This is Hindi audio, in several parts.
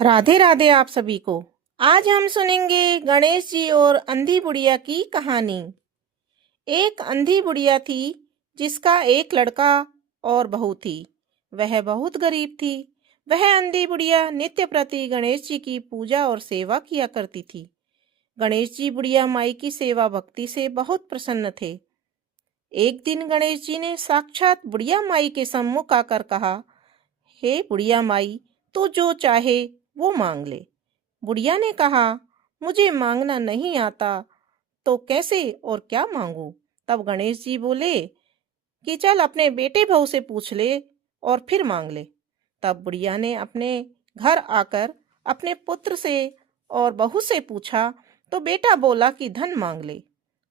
राधे राधे आप सभी को। आज हम सुनेंगे गणेश जी और अंधी बुढ़िया की कहानी। एक अंधी बुढ़िया थी जिसका एक लड़का और बहू थी। वह बहुत गरीब थी। वह अंधी बुढ़िया नित्य प्रति गणेश जी की पूजा और सेवा किया करती थी। गणेश जी बुढ़िया माई की सेवा भक्ति से बहुत प्रसन्न थे। एक दिन गणेश जी ने साक्षात बुढ़िया माई के सम्मुख आकर कहा, हे बुढ़िया माई, तू जो चाहे वो मांग ले। बुढ़िया ने कहा, मुझे मांगना नहीं आता तो कैसे और क्या मांगू। तब गणेश जी बोले कि चल अपने बेटे बहू से पूछ ले और फिर मांग ले। तब बुढ़िया ने अपने घर आकर अपने पुत्र से और बहू से पूछा तो बेटा बोला कि धन मांग ले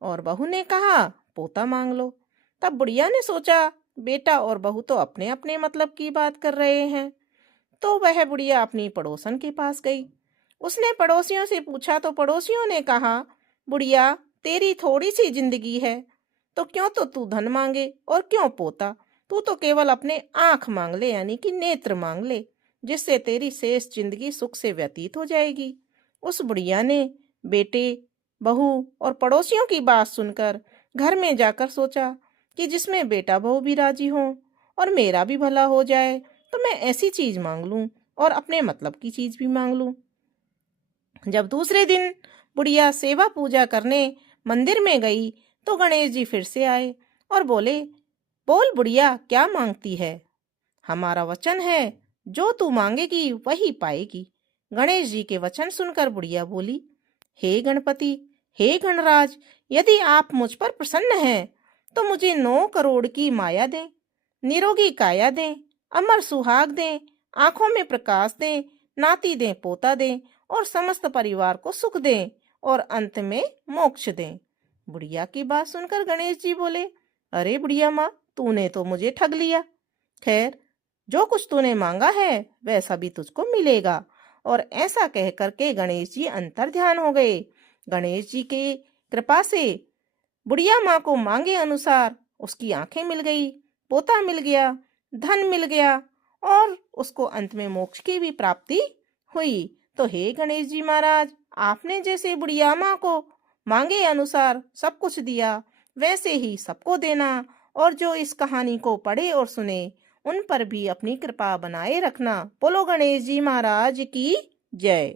और बहू ने कहा पोता मांग लो। तब बुढ़िया ने सोचा बेटा और बहू तो अपने अपने मतलब की बात कर रहे हैं, तो वह बुढ़िया अपनी पड़ोसन के पास गई। उसने पड़ोसियों से पूछा तो पड़ोसियों ने कहा, बुढ़िया तेरी थोड़ी सी जिंदगी है तो क्यों तो तू धन मांगे और क्यों पोता। तू तो केवल अपने आंख मांग ले, यानी कि नेत्र मांग ले, जिससे तेरी शेष जिंदगी सुख से व्यतीत हो जाएगी। उस बुढ़िया ने बेटे, बहू और पड़ोसियों की बात सुनकर घर में जाकर सोचा कि जिसमें बेटा बहू भी राजी हों और मेरा भी भला हो जाए तो मैं ऐसी चीज मांग लूं और अपने मतलब की चीज भी मांग लूं। जब दूसरे दिन बुढ़िया सेवा पूजा करने मंदिर में गई तो गणेश जी फिर से आए और बोले, बोल बुढ़िया क्या मांगती है। हमारा वचन है जो तू मांगेगी वही पाएगी। गणेश जी के वचन सुनकर बुढ़िया बोली, हे गणपति, हे गणराज, यदि आप मुझ पर प्रसन्न हैं तो मुझे 9 करोड़ की माया दें, निरोगी काया दें, अमर सुहाग दें, आंखों में प्रकाश दें, नाती दें, पोता दें और समस्त परिवार को सुख दें और अंत में मोक्ष दें। बुढ़िया की बात सुनकर गणेश जी बोले, अरे बुढ़िया माँ, तूने तो मुझे ठग लिया। खैर, जो कुछ तूने मांगा है वैसा भी तुझको मिलेगा। और ऐसा कह करके गणेश जी अंतर ध्यान हो गए। गणेश जी के कृपा से बुढ़िया माँ को मांगे अनुसार उसकी आंखें मिल गई, पोता मिल गया, धन मिल गया और उसको अंत में मोक्ष की भी प्राप्ति हुई। तो हे गणेश जी महाराज, आपने जैसे बुढ़िया माँ को मांगे अनुसार सब कुछ दिया वैसे ही सबको देना, और जो इस कहानी को पढ़े और सुने उन पर भी अपनी कृपा बनाए रखना। बोलो गणेश जी महाराज की जय।